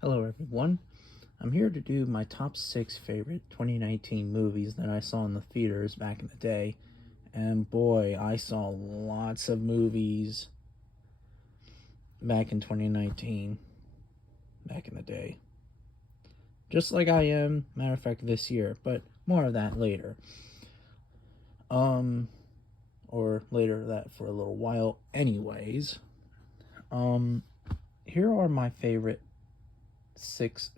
Hello, everyone. I'm here to do my top 6 favorite 2019 movies that I saw in the theaters back in the day. And boy, I saw lots of movies back in 2019, back in the day. Just like I am, matter of fact, this year, but more of that later. Um, or later that for a little while, anyways. Um, here are my favorite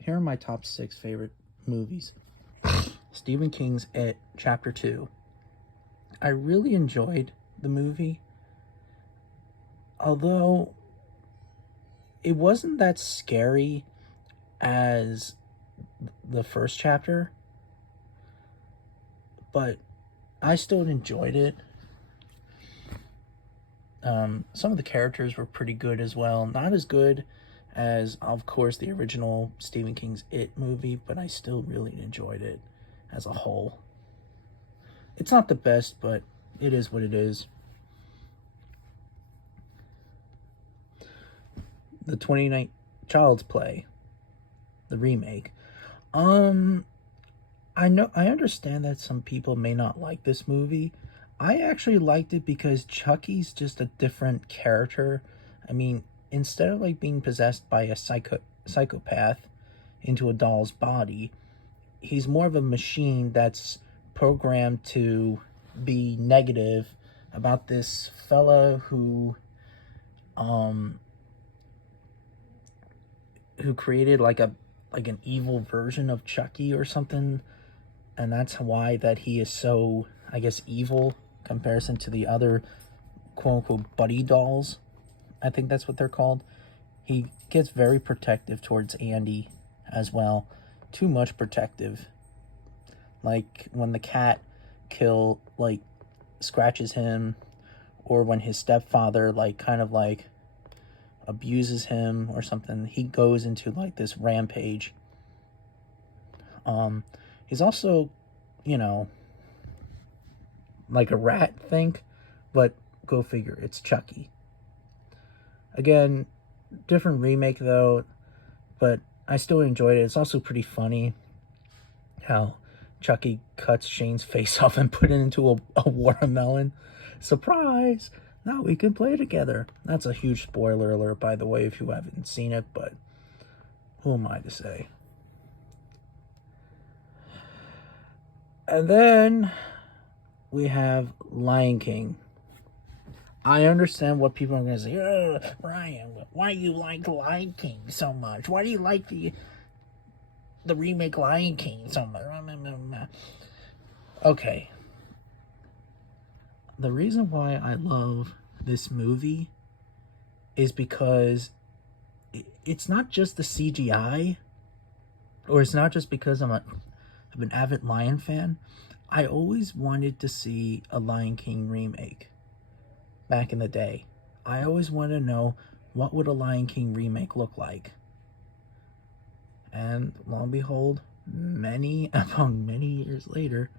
here are my top 6 favorite movies. Stephen King's It, Chapter 2. I really enjoyed the movie, although it wasn't that scary as the first chapter, but I still enjoyed it. Some of the characters were pretty good as well. Not as good as, of course, the original Stephen King's It movie, but I still really enjoyed it as a whole. It's not the best, but it is what it is. The 29 Child's Play, the remake. I understand that some people may not like this movie. I actually liked it because Chucky's just a different character. I mean, instead of like being possessed by a psychopath into a doll's body, he's more of a machine that's programmed to be negative about this fella um who created like an evil version of Chucky or something, and that's why that he is so, I guess, evil comparison to the other quote unquote buddy dolls. I think that's what they're called. He gets very protective towards Andy as well. Too much protective. Like when the cat scratches him, or when his stepfather kind of abuses him or something, he goes into like this rampage. He's also, you know, like a rat, think, but go figure, it's Chucky. Again, different remake though, but I still enjoyed it. It's also pretty funny how Chucky cuts Shane's face off and put it into a watermelon. Surprise! Now we can play together. That's a huge spoiler alert, by the way, if you haven't seen it, but who am I to say? And then we have Lion King. I understand what people are going to say. Ryan, why do you like Lion King so much? Why do you like the remake Lion King so much? Okay. The reason why I love this movie is because it's not just the CGI, or it's not just because I'm an avid Lion fan. I always wanted to see a Lion King remake back in the day. I always wanted to know, what would a Lion King remake look like? And lo and behold, many years later,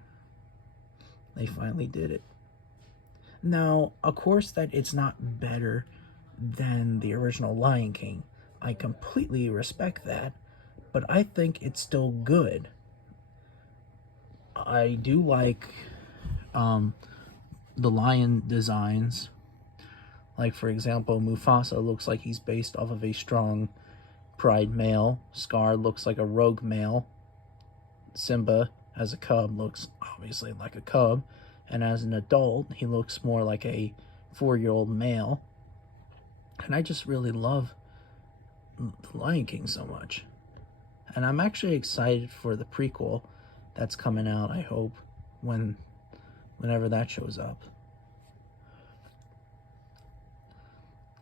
they finally did it. Now, of course, that it's not better than the original Lion King. I completely respect that, but I think it's still good. I do like the lion designs. Like, for example, Mufasa looks like he's based off of a strong pride male. Scar looks like a rogue male. Simba, as a cub, looks obviously like a cub. And as an adult, he looks more like a 4-year-old male. And I just really love The Lion King so much. And I'm actually excited for the prequel that's coming out, I hope, whenever that shows up.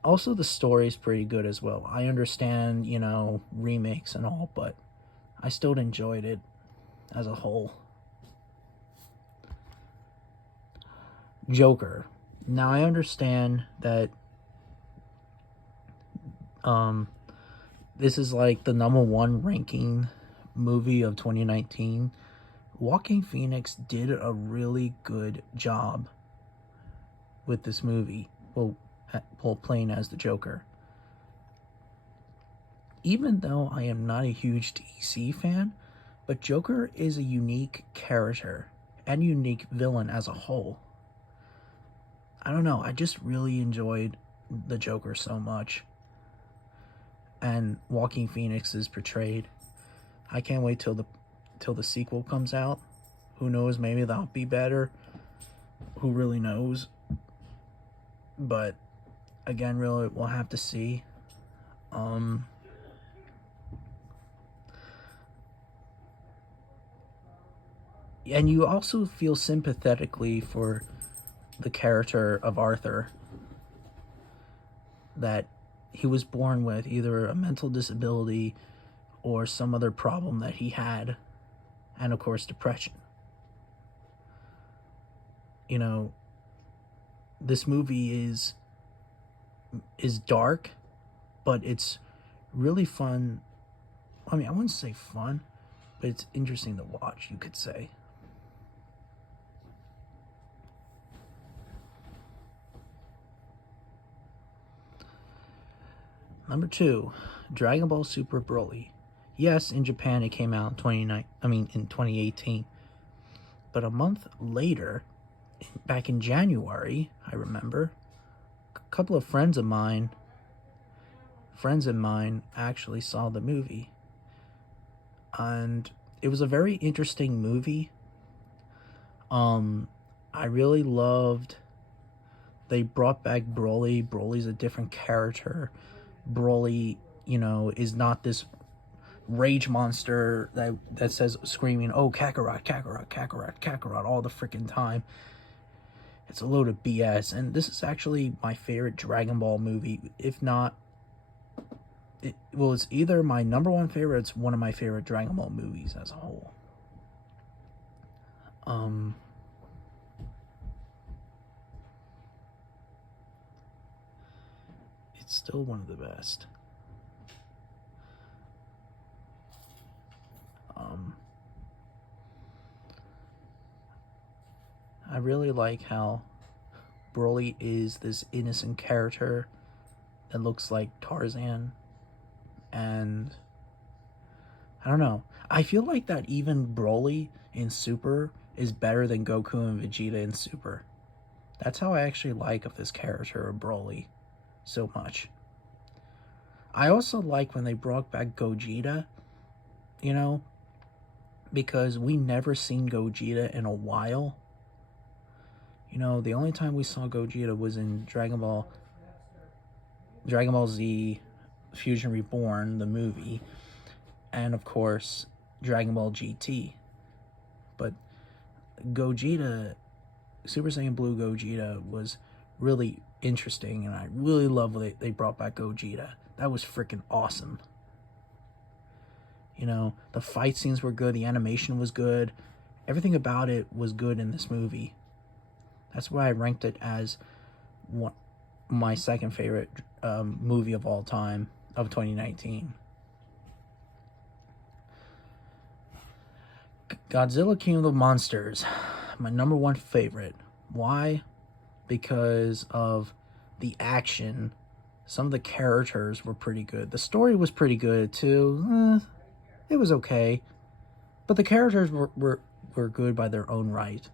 Also, the story's pretty good as well. I understand, remakes and all, but I still enjoyed it as a whole. Joker. Now, I understand that this is like the number one ranking movie of 2019. Joaquin Phoenix did a really good job with this movie. Well, playing as the Joker. even though I am not a huge DC fan, but Joker is a unique character and unique villain as a whole. I don't know, I just really enjoyed the Joker so much. And Joaquin Phoenix is portrayed. I can't wait till the sequel comes out. Who knows, maybe that'll be better. Who really knows? But again, really we'll have to see. And you also feel sympathetically for the character of Arthur, that he was born with either a mental disability or some other problem that he had, and of course depression. You know, this movie is dark, but it's really fun. I mean, I wouldn't say fun, but it's interesting to watch, you could say. Number 2, Dragon Ball Super Broly. Yes, in Japan it came out in 2018. But a month later, back in January, I remember, a couple of friends of mine actually saw the movie. And it was a very interesting movie. I really loved they brought back Broly. Broly's a different character. Broly, is not this rage monster that says screaming, "Oh, Kakarot, Kakarot, Kakarot, Kakarot," all the freaking time. It's a load of BS. And this is actually my favorite Dragon Ball movie. If not, it's either my number one favorite, it's one of my favorite Dragon Ball movies as a whole. It's still one of the best. I really like how Broly is this innocent character that looks like Tarzan. And I don't know. I feel like that even Broly in Super is better than Goku and Vegeta in Super. That's how I actually like of this character of Broly so much. I also like when they brought back Gogeta, because we never seen Gogeta in a while. The only time we saw Gogeta was in Dragon Ball Z Fusion Reborn, the movie, and of course Dragon Ball GT. But Gogeta, Super Saiyan Blue Gogeta, was really interesting, and I really love they brought back Gogeta. That was freaking awesome. The fight scenes were good, the animation was good, everything about it was good in this movie. That's why I ranked it as my second favorite movie of all time of 2019. Godzilla King of the Monsters, my number one favorite. Why? Because of the action. Some of the characters were pretty good. The story was pretty good too. It was okay. But the characters were good by their own right.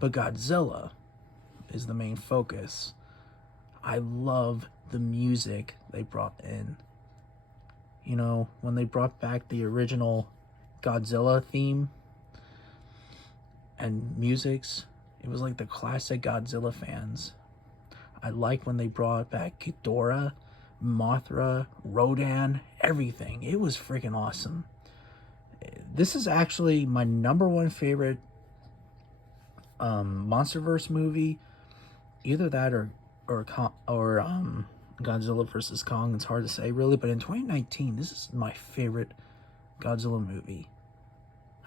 But Godzilla is the main focus. I love the music they brought in. When they brought back the original Godzilla theme and musics, it was like the classic Godzilla fans. I like when they brought back Ghidorah, Mothra, Rodan, everything. It was freaking awesome. This is actually my number one favorite MonsterVerse movie. Either that or Godzilla vs. Kong. It's hard to say really, but in 2019, this is my favorite Godzilla movie.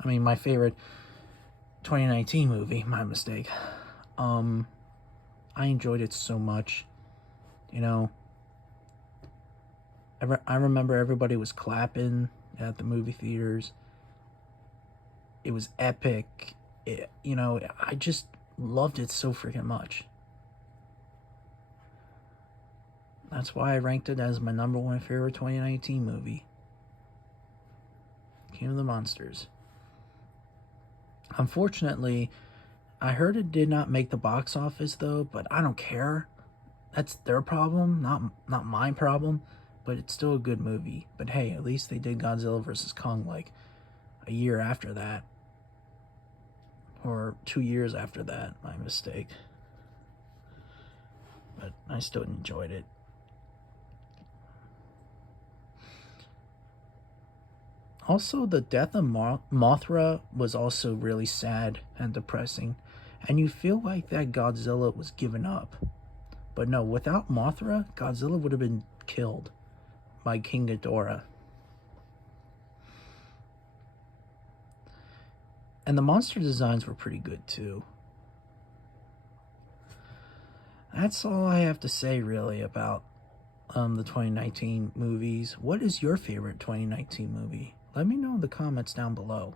I mean, my favorite 2019 movie. My mistake. I enjoyed it so much. I remember everybody was clapping at the movie theaters. It was epic. I just loved it so freaking much. That's why I ranked it as my number one favorite 2019 movie. King of the Monsters. Unfortunately, I heard it did not make the box office though, but I don't care. That's their problem, not my problem. But it's still a good movie. But hey, at least they did Godzilla vs. Kong like a year after that. Or 2 years after that, my mistake. But I still enjoyed it. Also, the death of Mothra was also really sad and depressing. And you feel like that Godzilla was given up. But no, without Mothra, Godzilla would have been killed by King Ghidorah. And the monster designs were pretty good too. That's all I have to say really about the 2019 movies. What is your favorite 2019 movie? Let me know in the comments down below.